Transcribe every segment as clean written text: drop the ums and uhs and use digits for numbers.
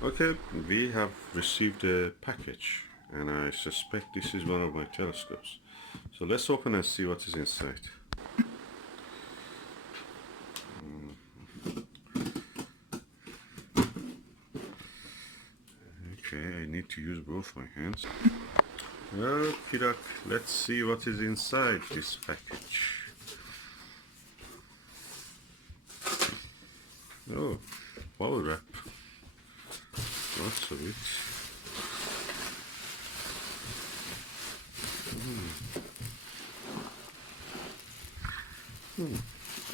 Okay, we have received a package, and I suspect this is one of my telescopes. So let's open and see what is inside. Okay, I need to use both my hands. Okay, let's see what is inside this package. Oh, bubble wrap. Lots of it.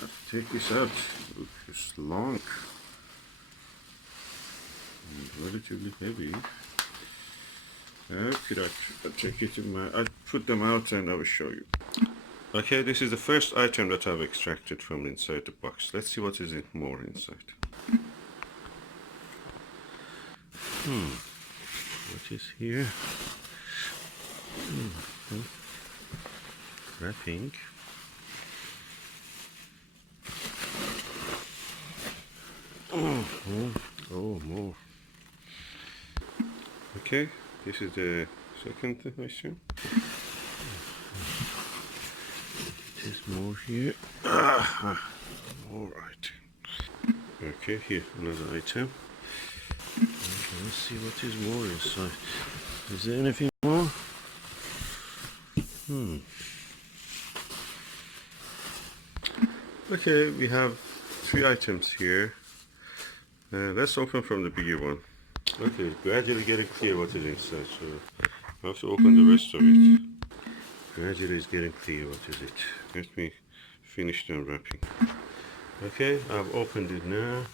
Let's take this out. Look, it's long and relatively heavy. Okay, I'll take it in my. I'll put them out and I will show you. Okay, this is the first item that I've extracted from inside the box. Let's see what is more inside. What is here? Wrapping. Oh, more. Okay, this is the second item. There's more here. More items. Okay, here another item. Okay, let's see what is more inside. Is there anything more? Okay, we have 3 items here. Let's open from the bigger one. Okay, gradually getting clear what is inside, so I have to open the rest of it. Gradually it's getting clear what is it. Let me finish the unwrapping. Okay, I've opened it now.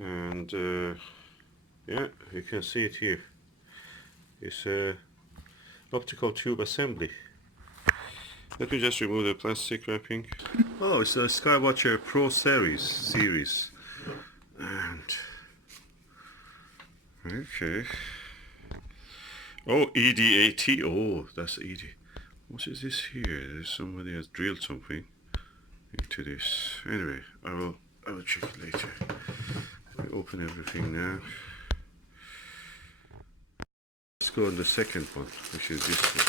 And yeah, you can see it here. It's a optical tube assembly. Let me just remove the plastic wrapping. Oh, it's a Skywatcher Pro series. And okay. Oh, ED80. Oh, that's ED. What is this here? There's somebody has drilled something into this. Anyway, I will check it later. Let me open everything now. Let's go on the second one, which is this one.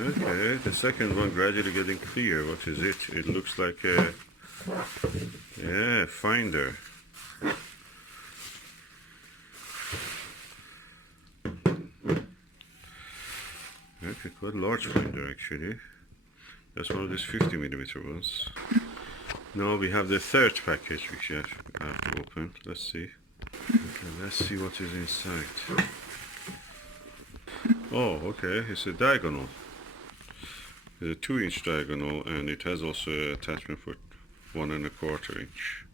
Okay, the second one gradually getting clear. What is it? It looks like a finder. Okay, quite a large finder actually. That's one of these 50mm ones. Now we have the third package which I have to open. Let's see. Okay, let's see what is inside. Oh, okay, it's a diagonal. It's a 2-inch diagonal, and it has also an attachment for 1¼ inch.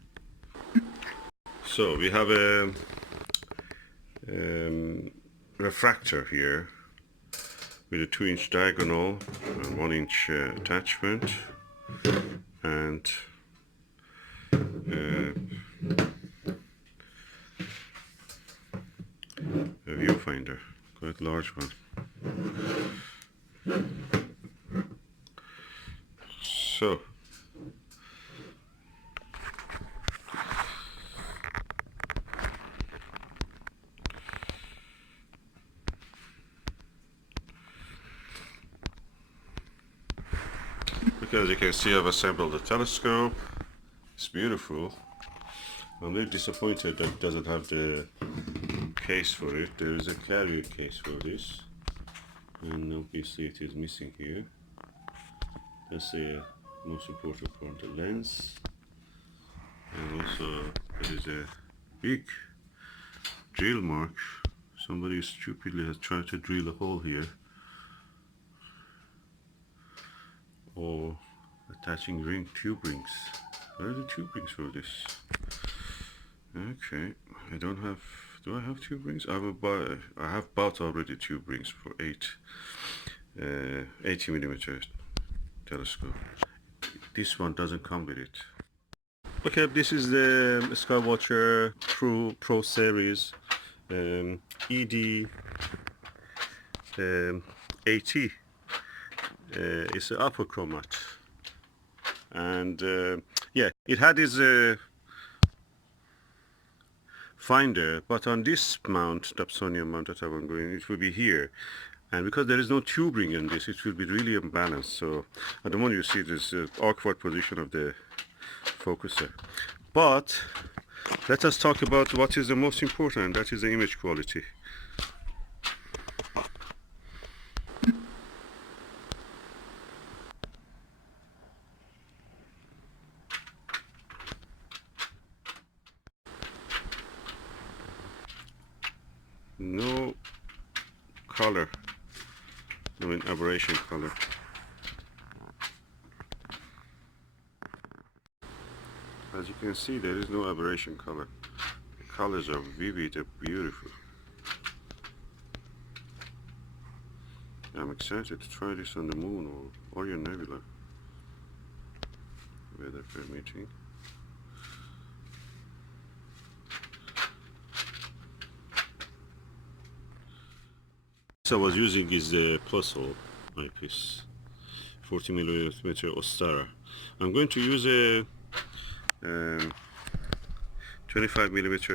So we have a refractor here with a 2-inch diagonal and 1-inch attachment, and a viewfinder, quite large one. So as you can see, I've assembled the telescope. It's beautiful. I'm a little disappointed that it doesn't have the case for it. There is a carrier case for this, and obviously it is missing here. That's the most important part, the lens. And also there is a big drill mark. Somebody stupidly has tried to drill a hole here, or attaching tube rings. Where are the tube rings for this? Okay, I don't have. Do I have tube rings? I have bought already tube rings for 80mm telescope. This one doesn't come with it. Okay, this is the Skywatcher Pro series ED80. It's an Apochromatic, and yeah, it had this finder, but on this mount, the Epsonium mount that I'm going, it will be here. And because there is no tubing in this, it will be really imbalanced. So at the moment you see this awkward position of the focuser. But let us talk about what is the most important, that is the image quality. No color, I mean aberration color. As you can see, there is no aberration color. The colors are vivid and beautiful. I'm excited to try this on the moon or Orion Nebula, weather permitting. So I was using is the Plusle eyepiece, 40mm Ostara. I'm going to use a 25mm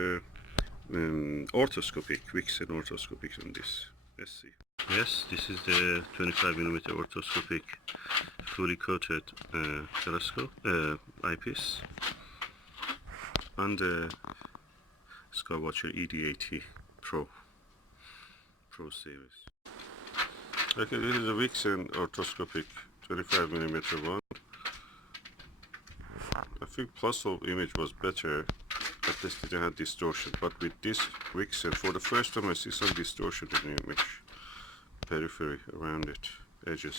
orthoscopic, Vixen orthoscopic on this. Let's see. Yes, this is the 25mm orthoscopic fully coated telescope eyepiece on the Skywatcher ED80 Pro series. Okay, this is a Vixen orthoscopic 25mm one. I think Plusle image was better, at least it didn't have distortion, but with this Vixen, for the first time I see some distortion in the image, periphery around it, edges.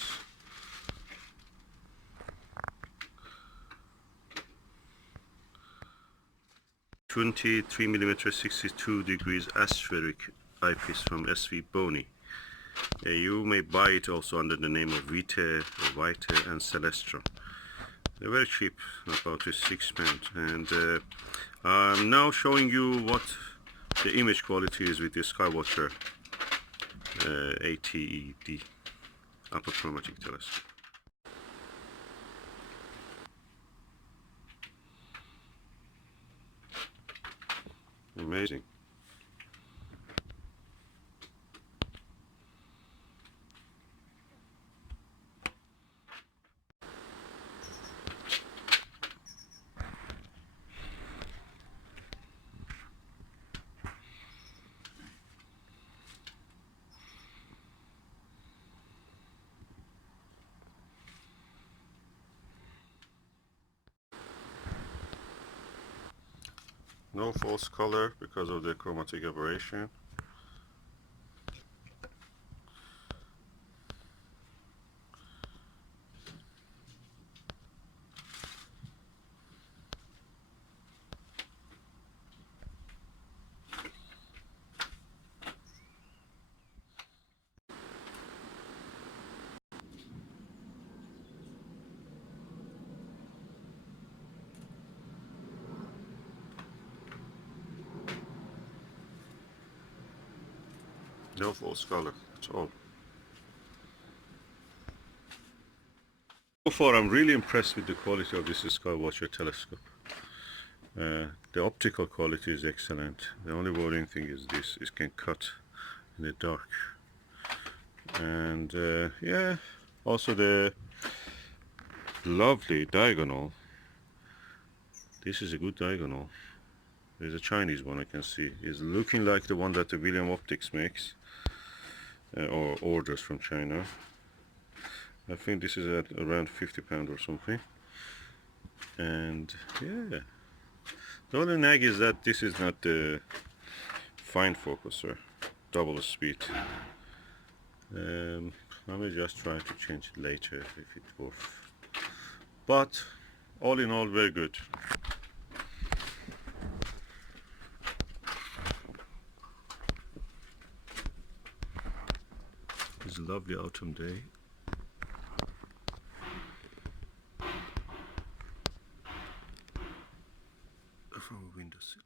(23mm 62 degrees aspheric eyepiece from SV Boni. You may buy it also under the name of Vite and Celestron. They're very cheap, about £6, and I'm now showing you what the image quality is with the Skywatcher ATED Apochromatic telescope. Amazing. No false color because of the chromatic aberration. No false color at all. So far I'm really impressed with the quality of this Skywatcher telescope. The optical quality is excellent. The only worrying thing is this, it can cut in the dark. And yeah, also the lovely diagonal. This is a good diagonal. There's a Chinese one I can see. It's looking like the one that the William Optics makes or orders from China. I think this is at around £50 or something. And yeah, the only nag is that this is not the fine focuser, double speed. I may just try to change it later if it works. But all in all, very good. It's a lovely autumn day. From a windowsill.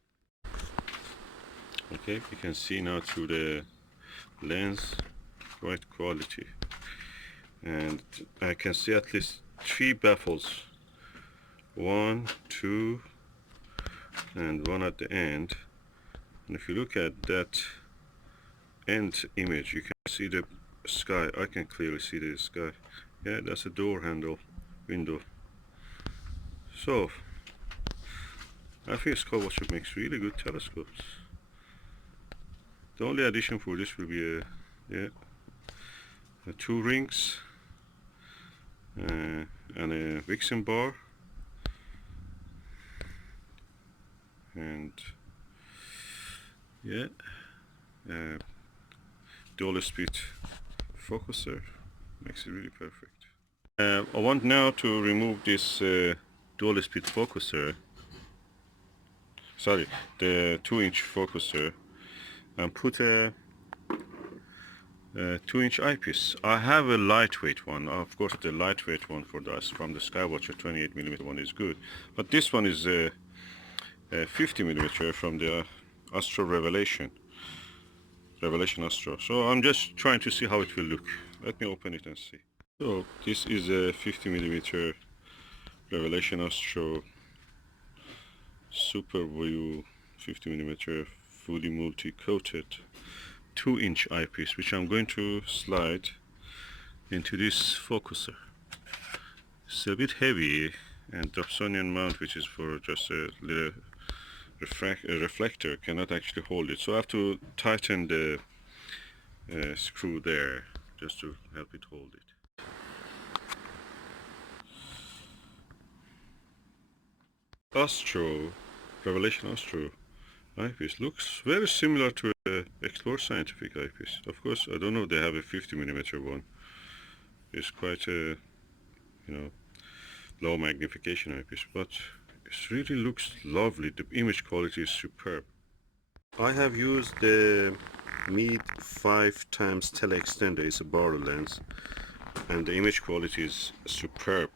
Okay, you can see now through the lens, quite quality. And I can see at least 3 baffles. 1, 2, and one at the end. And if you look at that end image, you can see the sky. I can clearly see the sky. Yeah, that's a door handle, window. So I think Skywatcher makes really good telescopes. The only addition for this will be two rings and a Vixen bar, and dual speed focuser makes it really perfect. I want now to remove this dual speed focuser, sorry, the 2-inch focuser, and put a 2-inch eyepiece. I have a lightweight one. Of course, the lightweight one for us from the Skywatcher 28mm one is good, but this one is a 50mm from the Astro Revelation Astro. So I'm just trying to see how it will look. Let me open it and see. So this is a 50mm Revelation Astro Super View 50mm fully multi-coated 2-inch eyepiece, which I'm going to slide into this focuser. It's a bit heavy, and Dobsonian mount, which is for just a little reflector, cannot actually hold it. So I have to tighten the screw there just to help it hold it. Astro, Revelation Astro eyepiece looks very similar to a Explore Scientific eyepiece. Of course, I don't know if they have a 50mm one. It's quite a, low magnification eyepiece, but it really looks lovely. The image quality is superb. I have used the Meade 5x teleextender. It's a Barlow lens, and the image quality is superb.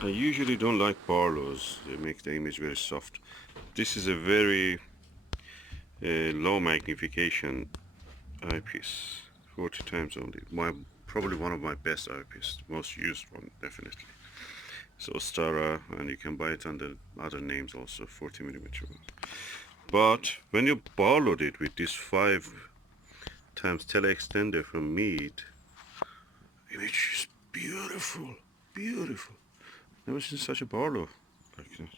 I usually don't like Barlows. They make the image very soft. This is a very low magnification eyepiece, 40 times only. Probably one of my best eyepieces, most used one, definitely. So Ostara, and you can buy it under other names also, 40mm one. But when you Barlowed it with this 5x teleextender from Meade, the image is beautiful, beautiful. Never seen such a Barlow like this.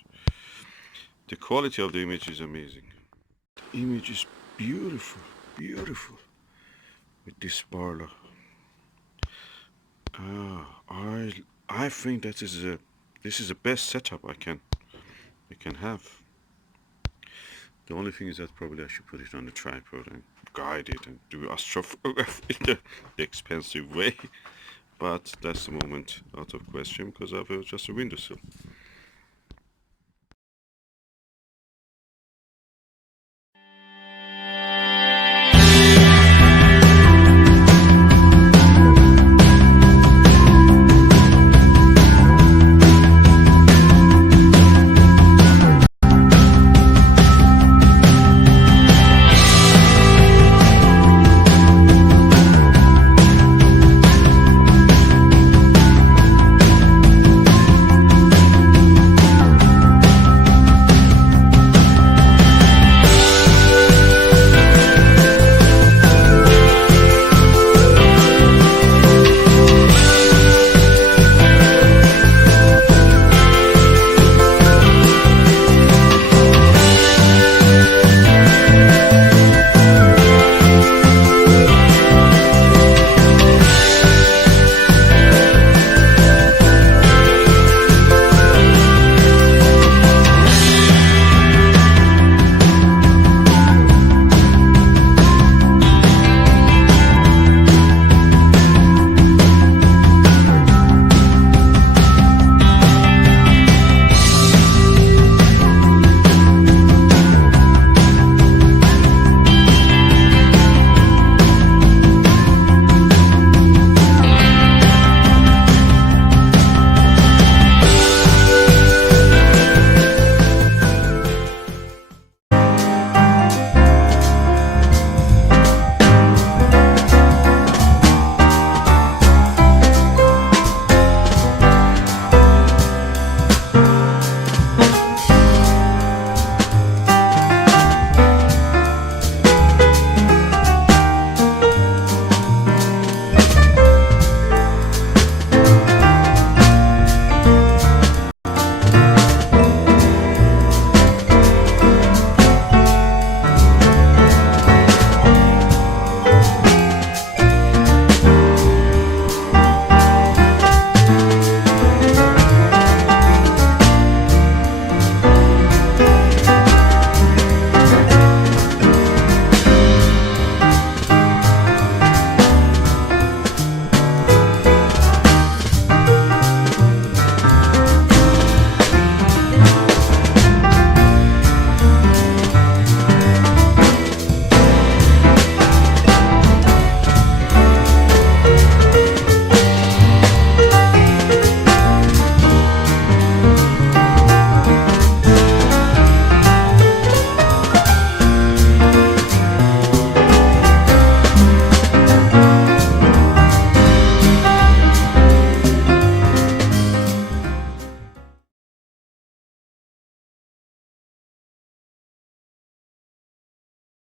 The quality of the image is amazing. The image is beautiful, beautiful with this Barlow. I think this is the best setup I can have. The only thing is that probably I should put it on the tripod and guide it and do astrophotography in the expensive way. But that's the moment out of question because I have just a windowsill.